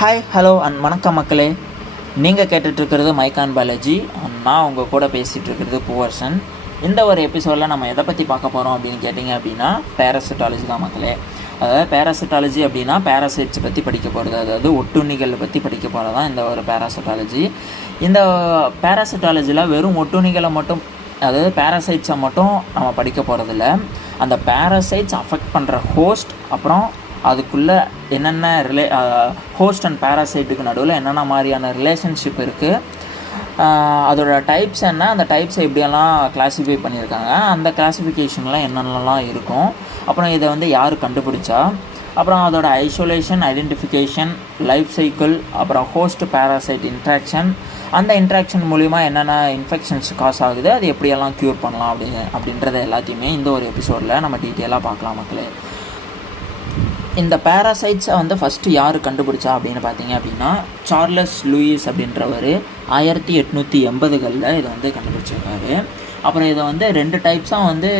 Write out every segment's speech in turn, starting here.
Hi hello and வணக்கம் மக்களே. நீங்கள் கேட்டுட்ருக்கிறது மைக்கான் பாலாஜி. நான் உங்கள் கூட பேசிகிட்டு இருக்கிறது பூவர்சன். இந்த ஒரு எபிசோடில் நம்ம எதை பற்றி பார்க்க போகிறோம் அப்படின்னு கேட்டிங்க அப்படின்னா பேராசிட்டாலஜி தான் மக்களே. அதாவது பேராசிட்டாலஜி அப்படின்னா பேராசைட்ஸ் பற்றி படிக்க போகிறது, அதாவது ஒட்டுண்ணிகள் பற்றி படிக்க போகிறது தான் இந்த ஒரு பேராசிட்டாலஜி. இந்த பேராசிட்டாலஜியில் வெறும் ஒட்டுண்ணிகளை மட்டும், அதாவது பேராசைட்ஸை மட்டும் நம்ம படிக்க போகிறதில்ல. அந்த பேராசைட்ஸ் அஃபெக்ட் பண்ணுற ஹோஸ்ட், அப்புறம் அதுக்குள்ளே என்னென்ன ஹோஸ்ட் அண்ட் பேராசைட்டுக்கு நடுவில் என்னென்ன மாதிரியான ரிலேஷன்ஷிப் இருக்குது, அதோட டைப்ஸ் என்ன, அந்த டைப்ஸை எப்படியெல்லாம் கிளாஸிஃபை பண்ணியிருக்காங்க, அந்த கிளாஸிஃபிகேஷன்லாம் என்னென்னலாம் இருக்கும், அப்புறம் இதை யார் கண்டுபிடிச்சா, அப்புறம் அதோட ஐசோலேஷன், ஐடென்டிஃபிகேஷன், லைஃப் சைக்கிள், அப்புறம் ஹோஸ்ட் பேராசைட் இன்ட்ராக்ஷன், அந்த இன்ட்ராக்ஷன் மூலிமா என்னென்ன இன்ஃபெக்ஷன்ஸ் காஸ் ஆகுது, அது எப்படியெல்லாம் க்யூர் பண்ணலாம் அப்படின்றத எல்லாத்தையுமே இந்த ஒரு எபிசோடில் நம்ம டீட்டெயிலாக பார்க்கலாம் மக்களே. இந்த பேராசைட்ஸை ஃபஸ்ட்டு யார் கண்டுபிடிச்சா அப்படின்னு பார்த்தீங்க அப்படின்னா சார்லஸ் லூயிஸ் அப்படின்றவர் 1880களில் இதை கண்டுபிடிச்சிருக்காரு. அப்புறம் இதை ரெண்டு டைப்ஸாக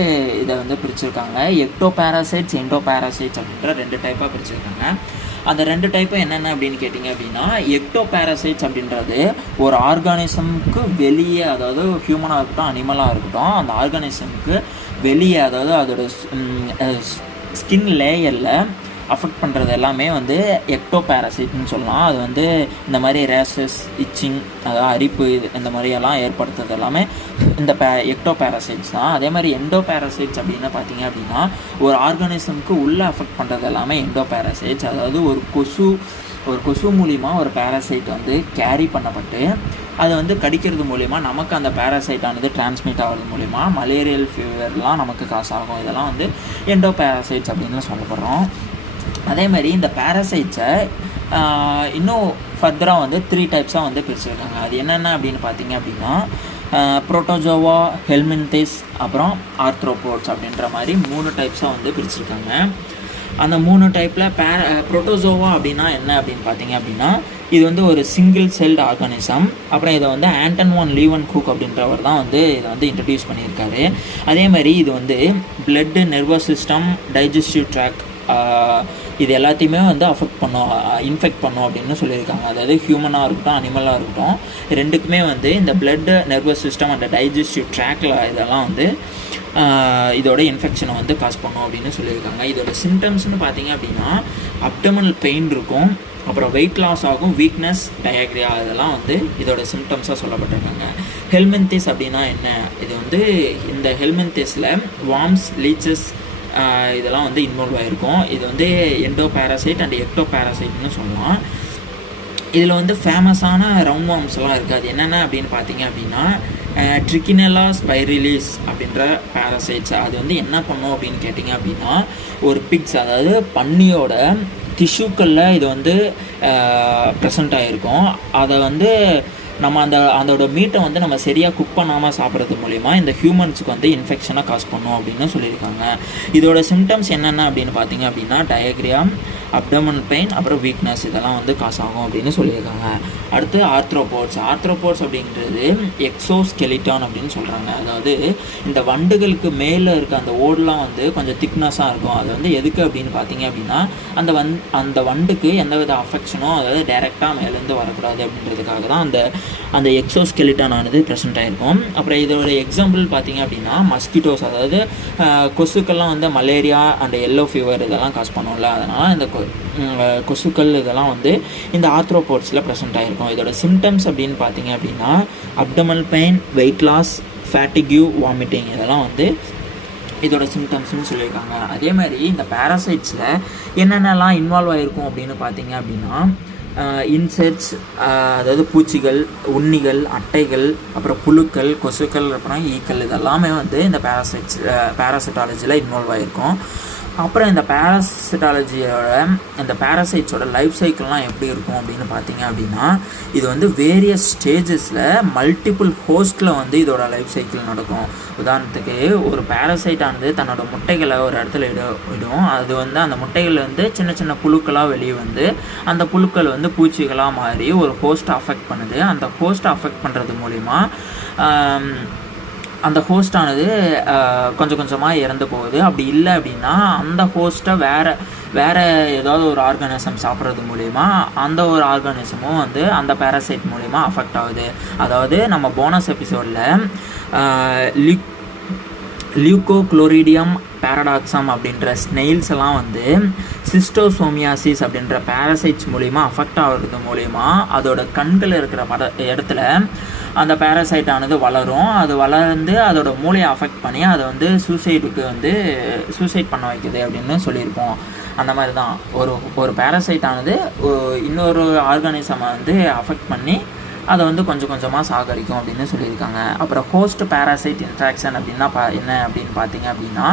இதை பிரிச்சுருக்காங்க. எக்டோ பேராசைட்ஸ், எண்டோ பேராசைட்ஸ் அப்படின்ற ரெண்டு டைப்பாக பிரிச்சுருக்காங்க. அந்த ரெண்டு டைப்பும் என்னென்ன அப்படின்னு கேட்டிங்க அப்படின்னா, எக்டோ பேராசைட்ஸ் அப்படின்றது ஒரு ஆர்கானிசமுக்கு வெளியே, அதாவது ஹியூமனாக இருக்கட்டும் அனிமலாக இருக்கட்டும், அந்த ஆர்கானிசமுக்கு வெளியே, அதாவது அதோட ஸ்கின் லேயரில் அஃபெக்ட் பண்ணுறது எல்லாமே எக்டோ பேராசைட்னு சொல்லலாம். அது இந்த மாதிரி ரேஷஸ், இச்சிங், அதாவது அரிப்பு, இந்த மாதிரியெல்லாம் ஏற்படுத்துறது எல்லாமே இந்த எக்டோ பேராசைட்ஸ் தான். அதே மாதிரி எண்டோ பேராசைட்ஸ் அப்படின்னு பார்த்தீங்க அப்படின்னா, ஒரு ஆர்கானிசமுக்கு உள்ளே அஃபெக்ட் பண்ணுறது எல்லாமே எண்டோ பேராசைட்ஸ். அதாவது ஒரு கொசு மூலிமா ஒரு பேராசைட் கேரி பண்ணப்பட்டு அது கடிக்கிறது மூலிமா நமக்கு அந்த பேராசைட்டானது டிரான்ஸ்மிட் ஆகிறது மூலிமா மலேரியல் ஃபீவர்லாம் நமக்கு காசு ஆகும். இதெல்லாம் எண்டோ பேராசைட்ஸ் அப்படின்னு சொல்லப்படுறோம். அதே மாதிரி இந்த பேராசைட்ஸை இன்னும் ஃபர்தராக 3 டைப்ஸாக பிரிச்சுருக்காங்க. அது என்னென்ன அப்படின்னு பார்த்தீங்க அப்படின்னா, புரோட்டோஜோவா, ஹெல்மின்திஸ், அப்புறம் ஆர்த்ரோபோட்ஸ் அப்படின்ற மாதிரி 3 டைப்ஸாக பிரிச்சுருக்காங்க. அந்த 3 டைப்பில் புரோட்டோசோவா அப்படின்னா என்ன அப்படின்னு பார்த்தீங்க அப்படின்னா, இது ஒரு சிங்கிள் செல்டு ஆர்கானிசம். அப்புறம் இதை ஆண்டன் வான் லீவன்ஹூக் அப்படின்றவர் தான் இதை இன்ட்ரடியூஸ் பண்ணியிருக்காரு. அதே மாதிரி இது blood, nervous system, digestive track, இது எல்லாத்தையுமே அஃபெக்ட் பண்ணும், இன்ஃபெக்ட் பண்ணும் அப்படின்னு சொல்லியிருக்காங்க. அதாவது ஹியூமனாக இருக்கட்டும் அனிமலாக இருக்கட்டும், ரெண்டுக்குமே இந்த blood, nervous system and digestive ட்ராக்கில் இதெல்லாம் இதோட இன்ஃபெக்ஷனை காஸ் பண்ணும் அப்படின்னு சொல்லியிருக்காங்க. இதோட சிம்டம்ஸ்னு பார்த்தீங்க அப்படின்னா, அப்டமனல் பெயின் இருக்கும், அப்புறம் வெயிட் லாஸ் ஆகும், வீக்னஸ், டயக்ரியா, இதெல்லாம் இதோட சிம்டம்ஸாக சொல்லப்பட்டிருக்காங்க. ஹெல்மின்திஸ் அப்படின்னா என்ன, இது இந்த ஹெல்மின்திஸில் வார்ம்ஸ், லீச்சஸ், இதெல்லாம் இன்வால்வ் ஆகிருக்கும். இது எண்டோ பேராசைட் அண்ட் எக்டோ பேராசைட்னு சொல்லலாம். இதில் ஃபேமஸான ரவுண்ட் வார்ம்ஸ்லாம் இருக்குது. அது என்னென்ன அப்படின்னு பார்த்தீங்க அப்படின்னா, ட்ரிக்கினெல்லா ஸ்பைரிலிஸ் அப்படின்ற பேராசைட்ஸ். அது என்ன பண்ணும் அப்படின்னு கேட்டிங்க அப்படின்னா, ஒரு பிக்ஸ், அதாவது பன்னியோட டிஷ்யூக்களில் இது ப்ரெசண்ட் ஆகிருக்கும். அதை நம்ம அதோட மீட்டை நம்ம சரியாக குக் பண்ணாமல் சாப்பிட்றது மூலிமா இந்த ஹியூமன்ஸுக்கு இன்ஃபெக்ஷனை காஸ் பண்ணும் அப்படின்னு சொல்லியிருக்காங்க. இதோட சிம்டம்ஸ் என்னென்ன அப்படின்னு பார்த்தீங்க அப்படின்னா, டயக்ரியா, அப்டமன் பெயின், அப்புறம் வீக்னஸ், இதெல்லாம் காஸ் ஆகும் அப்படின்னு சொல்லியிருக்காங்க. அடுத்து ஆர்த்ரோபோட்ஸ் அப்படின்றது எக்ஸோஸ்கெலிட்டான் அப்படின்னு சொல்கிறாங்க. அதாவது இந்த வண்டுகளுக்கு மேலே இருக்க அந்த ஓடெலாம் கொஞ்சம் திக்னஸாக இருக்கும். அது எதுக்கு அப்படின்னு பார்த்தீங்க அப்படின்னா, அந்த வண்டுக்கு எந்தவித அஃபெக்ஷனும், அதாவது டைரெக்டாக மேலேருந்து வரக்கூடாது அப்படின்றதுக்காக தான் அந்த எக்ஸோஸ்கெலிட்டான் ஆனது ப்ரெசென்ட் ஆகிருக்கும். அப்புறம் இதோட எக்ஸாம்பிள் பார்த்தீங்க அப்படின்னா, மஸ்கிட்டோஸ், அதாவது கொசுக்கள்லாம் மலேரியா அண்ட் எல்லோ ஃபீவர் இதெல்லாம் காஸ் பண்ணும்ல, அதனால் இந்த கொசுக்கள் இதெல்லாம் இந்த ஆர்த்ரோபோட்ஸில் ப்ரெசென்ட் ஆகிருக்கும். இதோட சிம்டம்ஸ் அப்படின்னு பார்த்தீங்க அப்படின்னா, abdominal pain, weight loss, fatigue, vomiting, இதெல்லாம் இதோட சிம்டம்ஸ்னு சொல்லியிருக்காங்க. அதே மாதிரி இந்த பேராசைட்ஸில் என்னென்னலாம் இன்வால்வ் ஆகிருக்கும் அப்படின்னு பார்த்தீங்க அப்படின்னா, இன்செக்ட்ஸ், அதாவது பூச்சிகள், உண்ணிகள், அட்டைகள், அப்புறம் புழுக்கள், கொசுக்கள், அப்புறம் ஈக்கள், இதெல்லாமே இந்த பேராசிட்டாலஜியில் இன்வால்வ் ஆகிருக்கும். அப்புறம் இந்த இந்த பேராசைட்ஸோட லைஃப் சைக்கிள்லாம் எப்படி இருக்கும் அப்படின்னு பார்த்தீங்க அப்படின்னா, இது வேரியஸ் ஸ்டேஜஸில் மல்டிபிள் ஹோஸ்ட்டில் இதோட லைஃப் சைக்கிள் நடக்கும். உதாரணத்துக்கு ஒரு பேராசைட் தன்னோட முட்டைகளை ஒரு இடத்துல இடும். அது அந்த முட்டைகள் சின்ன சின்ன புழுக்களாக வெளியே அந்த புழுக்கள் பூச்சிகளாக மாறி ஒரு ஹோஸ்ட்டை அஃபெக்ட் பண்ணுது. அந்த ஹோஸ்ட்டை அஃபெக்ட் பண்ணுறது மூலிமா அந்த ஹோஸ்டானது கொஞ்சம் கொஞ்சமாக இறந்து போகுது. அப்படி இல்லை அப்படின்னா அந்த ஹோஸ்ட்டை வேறு ஏதாவது ஒரு ஆர்கானிசம் சாப்பிட்றது மூலிமா அந்த ஒரு ஆர்கானிசமும் வந்து அந்த பேராசைட் மூலிமா அஃபெக்ட் ஆகுது. அதாவது நம்ம போனஸ் எபிசோடில் லியூகோக்ளோரிடியம் பேரடாக்சம் அப்படின்ற ஸ்னெயில்ஸ் எல்லாம் வந்து சிஸ்டோசோமியாசிஸ் அப்படின்ற பேரசைட்ஸ் மூலிமா அஃபெக்ட் ஆகிறது மூலிமா அதோட கண்கள் இருக்கிற இடத்துல அந்த பேரசைட்டானது வளரும். அது வளர்ந்து அதோட மூளையை அஃபெக்ட் பண்ணி அதை வந்து சூசைட் பண்ண வைக்குது அப்படின்னு சொல்லியிருப்போம். அந்த மாதிரி தான் ஒரு பேரசைட்டானது இன்னொரு ஆர்கானிசமை வந்து அஃபெக்ட் பண்ணி அதை வந்து கொஞ்சம் கொஞ்சமாக சாகரிக்கும் அப்படின்னு சொல்லியிருக்காங்க. அப்புறம் ஹோஸ்ட் பேராசைட் இன்ட்ராக்ஷன் அப்படின்னா என்ன அப்படின்னு பார்த்தீங்க அப்படின்னா,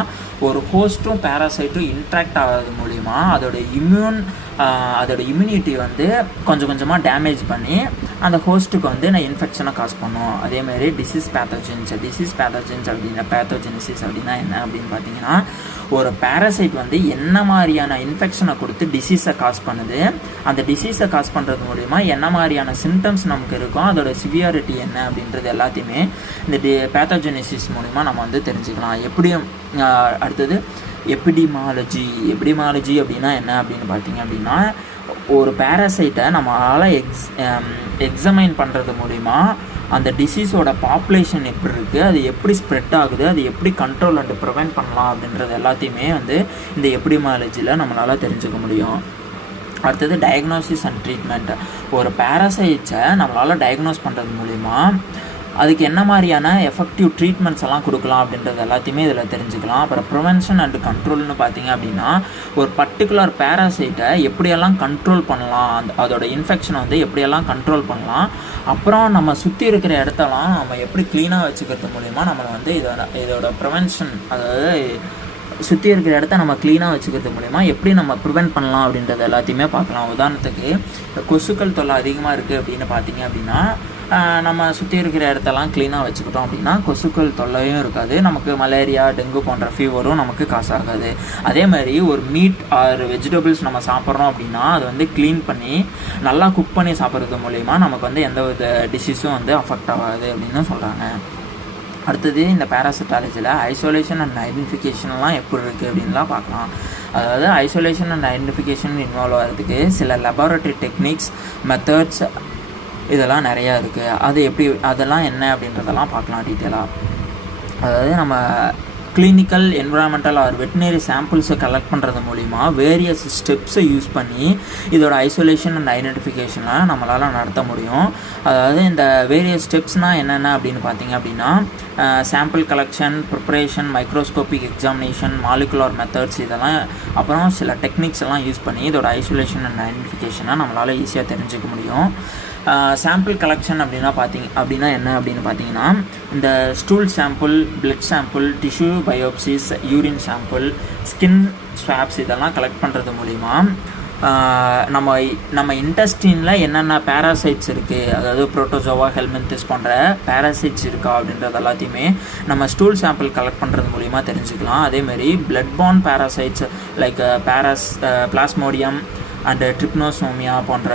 ஒரு ஹோஸ்ட்டும் பேராசைட்டும் இன்ட்ராக்ட் ஆகிறது மூலிமா அதோட இம்யூனிட்டி வந்து கொஞ்சம் கொஞ்சமாக டேமேஜ் பண்ணி அந்த ஹோஸ்ட்டுக்கு வந்து இன்ஃபெக்ஷனை காஸ் பண்ணும். அதேமாதிரி டிசீஸ் பேத்தோஜென்ஸ் அப்படின்னா பேத்தோஜெனிசிஸ் அப்படின்னா என்ன அப்படின்னு பார்த்தீங்கன்னா, ஒரு பேராசைட் வந்து என்ன மாதிரியான இன்ஃபெக்ஷனை கொடுத்து டிசீஸை காஸ் பண்ணுது, அந்த டிசீஸை காஸ் பண்ணுறது மூலிமா என்ன மாதிரியான சிம்டம்ஸ் நமக்கு இருக்கும், அதோட சிவியாரிட்டி என்ன அப்படின்றது எல்லாத்தையுமே இந்த பேத்தோஜெனிசிஸ் மூலிமா நம்ம வந்து தெரிஞ்சுக்கலாம். எப்படியும் அடுத்தது எபிடிமாலஜி அப்படின்னா என்ன அப்படின்னு பார்த்தீங்க அப்படின்னா, ஒரு பேராசைட்டை நம்மளால் எக்ஸமைன் பண்ணுறது மூலிமா அந்த டிசீஸோட பாப்புலேஷன் எப்படி இருக்குது, அது எப்படி ஸ்ப்ரெட் ஆகுது, அது எப்படி கண்ட்ரோல் அண்ட் ப்ரிவென்ட் பண்ணலாம் அப்படின்றது எல்லாத்தையுமே வந்து இந்த எபிடிமாலஜியில் நம்மளால் தெரிஞ்சுக்க முடியும். அடுத்தது டயக்னோசிஸ் அண்ட் ட்ரீட்மெண்ட். ஒரு பேராசைட்ஸை நம்மளால் டயக்னோஸ் பண்ணுறது மூலிமா அதுக்கு என்ன மாதிரியான எஃபெக்டிவ் ட்ரீட்மெண்ட்ஸ் எல்லாம் கொடுக்கலாம் அப்படின்றது எல்லாத்தையுமே இதில் தெரிஞ்சுக்கலாம். அப்புறம் ப்ரிவென்ஷன் அண்ட் கண்ட்ரோல்னு பார்த்தீங்க அப்படின்னா, ஒரு பர்டிகுலர் பேராசைட்டை எப்படியெல்லாம் கண்ட்ரோல் பண்ணலாம், அதோட இன்ஃபெக்ஷனை வந்து எப்படியெல்லாம் கண்ட்ரோல் பண்ணலாம், அப்புறம் நம்ம சுற்றி இருக்கிற இடத்தெல்லாம் நம்ம எப்படி க்ளீனாக வச்சுக்கிறது மூலிமா நம்மளை வந்து இதோட ப்ரிவென்ஷன், அதாவது சுற்றி இருக்கிற இடத்த நம்ம க்ளீனாக வச்சுக்கிறது மூலிமா எப்படி நம்ம ப்ரிவென்ட் பண்ணலாம் அப்படின்றது எல்லாத்தையுமே பார்க்கலாம். உதாரணத்துக்கு கொசுக்கள் தொல்லை அதிகமாக இருக்குது அப்படின்னு பார்த்தீங்க அப்படின்னா, நம்ம சுற்றி இருக்கிற இடத்தெல்லாம் க்ளீனாக வச்சுக்கிட்டோம் அப்படின்னா கொசுக்கள் தொல்லையும் இருக்காது, நமக்கு மலேரியா டெங்கு போன்ற ஃபீவரும் நமக்கு காசாகாது. அதே மாதிரி ஒரு மீட் ஆர் வெஜிடபிள்ஸ் நம்ம சாப்பிட்றோம் அப்படின்னா அது வந்து க்ளீன் பண்ணி நல்லா குக் பண்ணி சாப்பிட்றது மூலிமா நமக்கு வந்து எந்த வித டிசீஸும் வந்து அஃபெக்ட் ஆகாது அப்படின்னு சொல்கிறாங்க. அடுத்தது இந்த பேராசிட்டாலஜியில் ஐசோலேஷன் அண்ட் ஐடென்டிஃபிகேஷன்லாம் எப்படி இருக்குது அப்படின்லாம் பார்க்கலாம். அதாவது ஐசோலேஷன் அண்ட் ஐடென்டிஃபிகேஷன் இன்வால்வ் ஆகிறதுக்கு சில லெபார்ட்டரி டெக்னிக்ஸ், மெத்தட்ஸ் இதெல்லாம் நிறையா இருக்குது. அதெல்லாம் என்ன அப்படின்றதெல்லாம் பார்க்கலாம் டீட்டெயிலாக. அதாவது நம்ம கிளினிக்கல், என்விரான்மெண்டல் ஆர் வெட்டினரி சாம்பிள்ஸை கலெக்ட் பண்ணுறது மூலிமா வேரியஸ் ஸ்டெப்ஸை யூஸ் பண்ணி இதோட ஐசோலேஷன் அண்ட் ஐடென்டிஃபிகேஷனை நம்மளால் நடத்த முடியும். அதாவது இந்த வேரியஸ் ஸ்டெப்ஸ்னால் என்னென்ன அப்படின்னு பார்த்தீங்க அப்படின்னா, sample collection, preparation, microscopic examination, molecular methods, இதெல்லாம் அப்புறம் சில டெக்னிக்ஸ் எல்லாம் யூஸ் பண்ணி இதோட ஐசோலேஷன் அண்ட் ஐடென்டிஃபிகேஷனை நம்மளால் ஈஸியாக தெரிஞ்சுக்க முடியும். சாம்பிள் கலெக்ஷன் அப்படின்னா என்ன அப்படின்னு பார்த்தீங்கன்னா, இந்த stool sample, blood sample, tissue biopsies, urine sample, skin swabs இதெல்லாம் கலெக்ட் பண்ணுறது மூலிமா நம்ம இன்டெஸ்டினில் என்னென்ன பேராசைட்ஸ் இருக்குது, அதாவது புரோட்டோசோவா, ஹெல்மின்திஸ் போன்ற பேராசைட்ஸ் இருக்கா அப்படின்றது எல்லாத்தையுமே நம்ம ஸ்டூல் சாம்பிள் கலெக்ட் பண்ணுறது மூலிமா தெரிஞ்சுக்கலாம். அதேமாரி blood borne parasites like plasmodium and trypanosoma போன்ற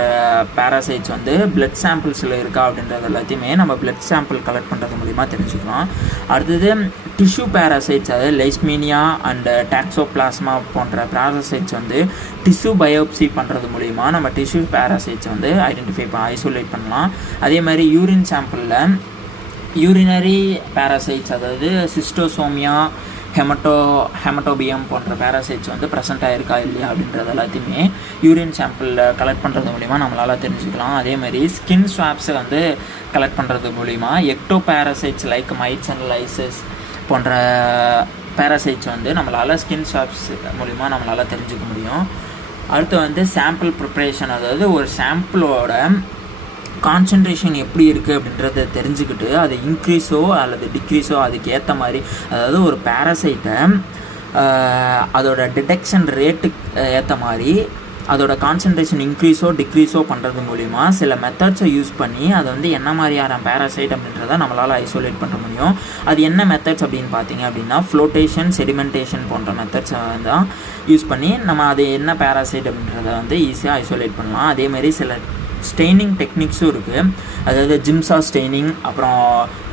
பேராசைட்ஸ் வந்து பிளட் சாம்பிள்ஸில் இருக்கா அப்படின்றது எல்லாத்தையுமே நம்ம பிளட் சாம்பிள் கலெக்ட் பண்ணுறது மூலிமா தெரிஞ்சுக்கலாம். அடுத்தது டிஷ்யூ பேராசைட்ஸ், அதாவது லைஸ்மீனியா அண்ட் டாக்ஸோபிளாஸ்மா போன்ற பேராசைட்ஸ் வந்து டிஷ்யூ பயோப்சி பண்ணுறது மூலிமா நம்ம டிஷ்யூ பேராசைட்ஸ் வந்து ஐசோலேட் பண்ணலாம். அதே மாதிரி யூரின் சாம்பிளில் யூரினரி பேராசைட்ஸ், அதாவது சிஸ்டோசோமியா, ஹெமட்டோபியம் போன்ற பேராசைட்ஸ் வந்து ப்ரெசென்ட் ஆகிருக்கா இல்லையா அப்படின்றது எல்லாத்தையுமே யூரின் சாம்பிளில் கலெக்ட் பண்ணுறது மூலிமா நம்மளால் தெரிஞ்சுக்கலாம். அதேமாதிரி ஸ்கின் ஸ்வாப்ஸை வந்து கலெக்ட் பண்ணுறது மூலிமா ecto parasites like mites and lysis போன்ற பேராசைட்ஸ் வந்து நம்மளால் ஸ்கின் ஸ்வாப்ஸ் மூலிமா நம்மளால் தெரிஞ்சுக்க முடியும். அடுத்து வந்து சாம்பிள் ப்ரிப்ரேஷன், அதாவது ஒரு சாம்பிளோட கான்சன்ட்ரேஷன் எப்படி இருக்குது அப்படின்றத தெரிஞ்சுக்கிட்டு அது இன்க்ரீஸோ அல்லது டிக்ரீஸோ அதுக்கு ஏற்ற மாதிரி, அதாவது ஒரு பேராசைட்டை அதோட டிடெக்ஷன் ரேட்டுக்கு ஏற்ற மாதிரி அதோட கான்சன்ட்ரேஷன் இன்க்ரீஸோ டிக்ரீஸோ பண்ணுறது மூலிமா சில மெத்தட்ஸை யூஸ் பண்ணி அதை வந்து என்ன மாதிரியான பேராசைட் அப்படின்றத நம்மளால் ஐசோலேட் பண்ண முடியும். அது என்ன மெத்தட்ஸ் அப்படின்னு பார்த்தீங்க அப்படின்னா, ஃப்ளோட்டேஷன், செடிமெண்டேஷன் போன்ற மெத்தட்ஸை தான் யூஸ் பண்ணி நம்ம அது என்ன பேராசைட் அப்படின்றத வந்து ஈஸியாக ஐசோலேட் பண்ணலாம். அதேமாதிரி ஸ்டெய்னிங் டெக்னிக்ஸும் இருக்குது. அதாவது ஜிம்சா ஸ்டெய்னிங், அப்புறம்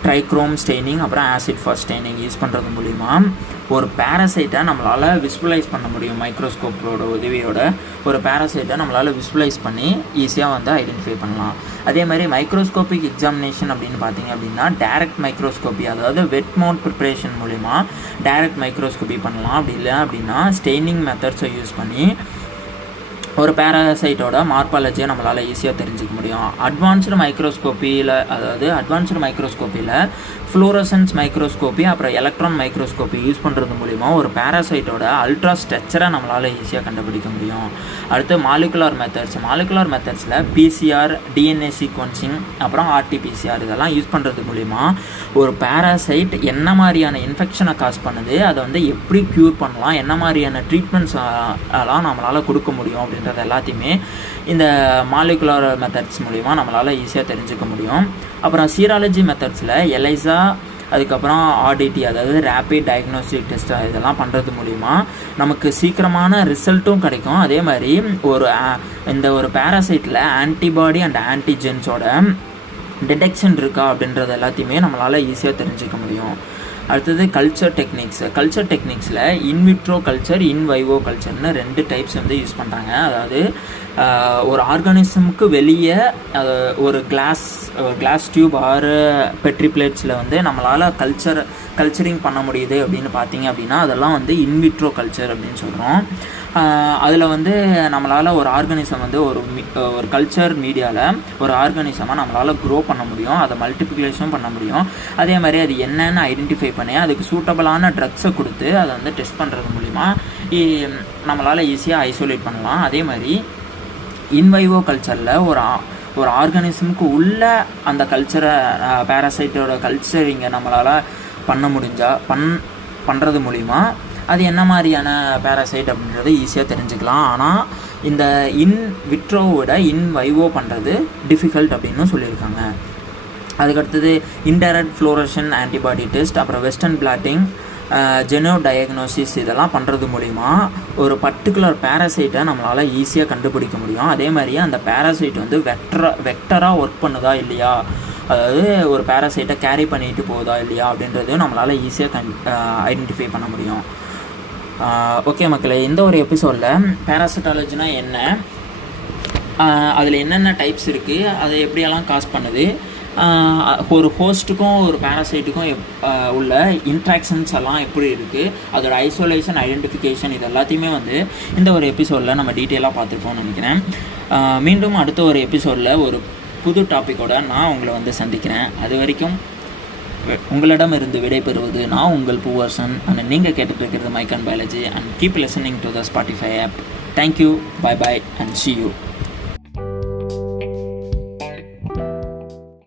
ட்ரைக்ரோம் ஸ்டெய்னிங், அப்புறம் ஆசிட் ஃபாஸ்ட் ஸ்டெய்னிங் யூஸ் பண்ணுறது மூலிமா ஒரு பேரசைட்டை நம்மளால் விசுவலைஸ் பண்ண முடியும். மைக்ரோஸ்கோப்போட உதவியோட ஒரு பேரசைட்டை நம்மளால் விசுவலைஸ் பண்ணி ஈஸியாக வந்து ஐடென்டிஃபை பண்ணலாம். அதே மாதிரி மைக்ரோஸ்கோபிக் எக்ஸாமினேஷன் அப்படின்னு பார்த்தீங்க அப்படின்னா டைரக்ட் மைக்ரோஸ்கோப்பி, அதாவது வெட் மவுண்ட் ப்ரிப்ரேஷன் மூலிமா டைரக்ட் மைக்ரோஸ்கோப்பி பண்ணலாம். அப்படி இல்லை அப்படின்னா ஸ்டெய்னிங் மெத்தட்ஸை யூஸ் பண்ணி ஒரு பேராசைட்டோட மார்பாலஜியை நம்மளால் ஈஸியாக தெரிஞ்சிக்க முடியும். அட்வான்ஸ்டு மைக்ரோஸ்கோப்பியில், அதாவது அட்வான்ஸ்டு மைக்ரோஸ்கோப்பியில் ஃப்ளோரசன்ஸ் மைக்ரோஸ்கோப்பி, அப்புறம் எலக்ட்ரான் மைக்ரோஸ்கோப்பி யூஸ் பண்ணுறது மூலிமா ஒரு பேராசைட்டோட அல்ட்ரா ஸ்ட்ரக்சரை நம்மளால் ஈஸியாக கண்டுபிடிக்க முடியும். அடுத்து மாலிகுலார் மெத்தட்ஸில் பிசிஆர், டிஎன்ஏ சீக்வன்சிங், அப்புறம் ஆர்டிபிசிஆர் இதெல்லாம் யூஸ் பண்ணுறது மூலிமா ஒரு பேராசைட் என்ன மாதிரியான இன்ஃபெக்ஷனை காஸ் பண்ணுது, அதை வந்து எப்படி க்யூர் பண்ணலாம், என்ன மாதிரியான ட்ரீட்மெண்ட்ஸ் எல்லாம் நம்மளால் கொடுக்க முடியும் அப்படின்றது எல்லாத்தையுமே இந்த மாலிகுலார் மெத்தட்ஸ் மூலிமா நம்மளால் ஈஸியாக தெரிஞ்சுக்க முடியும். அப்புறம் சீராலஜி மெத்தட்ஸில் எலைசா, அதுக்கப்புறம் ஆர்டிடி, அதாவது ரேபிட் டயக்னோஸ்டிக் டெஸ்ட் இதெல்லாம் பண்ணுறது மூலிமா நமக்கு சீக்கிரமான ரிசல்ட்டும் கிடைக்கும். அதே மாதிரி இந்த ஒரு பேராசைட்டில் ஆன்டிபாடி அண்ட் ஆன்டிஜென்ஸோட டிடெக்ஷன் இருக்கா அப்படின்றது எல்லாத்தையுமே நம்மளால் ஈஸியாக தெரிஞ்சுக்க முடியும். அடுத்தது culture டெக்னிக்ஸில் in vitro culture, in vivo கல்ச்சர்னு 2 types வந்து யூஸ் பண்ணுறாங்க. அதாவது ஒரு ஆர்கானிசமுக்கு வெளியே ஒரு கிளாஸ் டியூப் ஆறு பெட்ரி பிளேட்ஸில் வந்து நம்மளால் கல்ச்சரிங் பண்ண முடியுது அப்படின்னு பார்த்தீங்க அப்படின்னா அதெல்லாம் வந்து இன்விட்ரோ கல்ச்சர் அப்படின்னு சொல்கிறோம். அதில் வந்து நம்மளால் ஒரு ஆர்கானிசம் வந்து ஒரு கல்ச்சர் மீடியாவில் ஒரு ஆர்கானிசமாக நம்மளால் க்ரோ பண்ண முடியும், அதை மல்டிப்ளிகேஷனும் பண்ண முடியும். அதே மாதிரி அது என்னென்னு ஐடென்டிஃபை பண்ணி அதுக்கு சூட்டபிளான ட்ரக்ஸை கொடுத்து அதை வந்து டெஸ்ட் பண்ணுறது மூலிமா நம்மளால் ஈஸியாக ஐசோலேட் பண்ணலாம். அதே மாதிரி இன்வைவோ கல்ச்சரில் ஒரு ஆர்கானிசமுக்கு உள்ள அந்த கல்ச்சரை பேராசைட்டோட கல்ச்சரிங்கை நம்மளால் பண்ணுறது மூலிமா அது என்ன மாதிரியான பேராசைட் அப்படின்றத ஈஸியாக தெரிஞ்சுக்கலாம். ஆனால் இந்த விட்ரோவோட வைவோ பண்ணுறது டிஃபிகல்ட் அப்படின்னு சொல்லியிருக்காங்க. அதுக்கடுத்தது இன்டைரக்ட் ஃப்ளோரசன் ஆன்டிபாடி டெஸ்ட், அப்புறம் வெஸ்டர்ன் பிளாட்டிங், ஜெனோ டயக்னோசிஸ் இதெல்லாம் பண்ணுறது மூலிமா ஒரு பர்டிகுலர் பேராசைட்டை நம்மளால் ஈஸியாக கண்டுபிடிக்க முடியும். அதே மாதிரி அந்த பேராசைட் வந்து வெக்டராக ஒர்க் பண்ணுதா இல்லையா, அதாவது ஒரு பேராசைட்டை கேரி பண்ணிட்டு போகுதா இல்லையா அப்படின்றதையும் நம்மளால் ஈஸியாக ஐடென்டிஃபை பண்ண முடியும். ஓகே மக்களே, இந்த ஒரு எபிசோடில் பேராசிட்டாலஜினா என்ன, அதில் என்னென்ன டைப்ஸ் இருக்குது, அதை எப்படியெல்லாம் காஸ் பண்ணுது, ஒரு ஹோஸ்ட்டுக்கும் ஒரு பேராசைட்டுக்கும் உள்ள இன்ட்ராக்ஷன்ஸ் எல்லாம் எப்படி இருக்குது, அதோட ஐசோலேஷன், ஐடென்டிஃபிகேஷன் இது எல்லாத்தையுமே வந்து இந்த ஒரு எபிசோடில் நம்ம டீட்டெயிலாக பார்த்துருப்போம்னு நினைக்கிறேன். மீண்டும் அடுத்த ஒரு எபிசோடில் ஒரு புது டாப்பிக்கோட நான் உங்களை வந்து சந்திக்கிறேன். அது வரைக்கும் உங்களிடமிருந்து விடைபெறுவது நான் உங்கள் பூவர்சன். அண்ட் நீங்கள் கேட்டுட்டு இருக்கிறது மைக்கான் biology. And keep listening to the Spotify app. Thank you, bye and see you.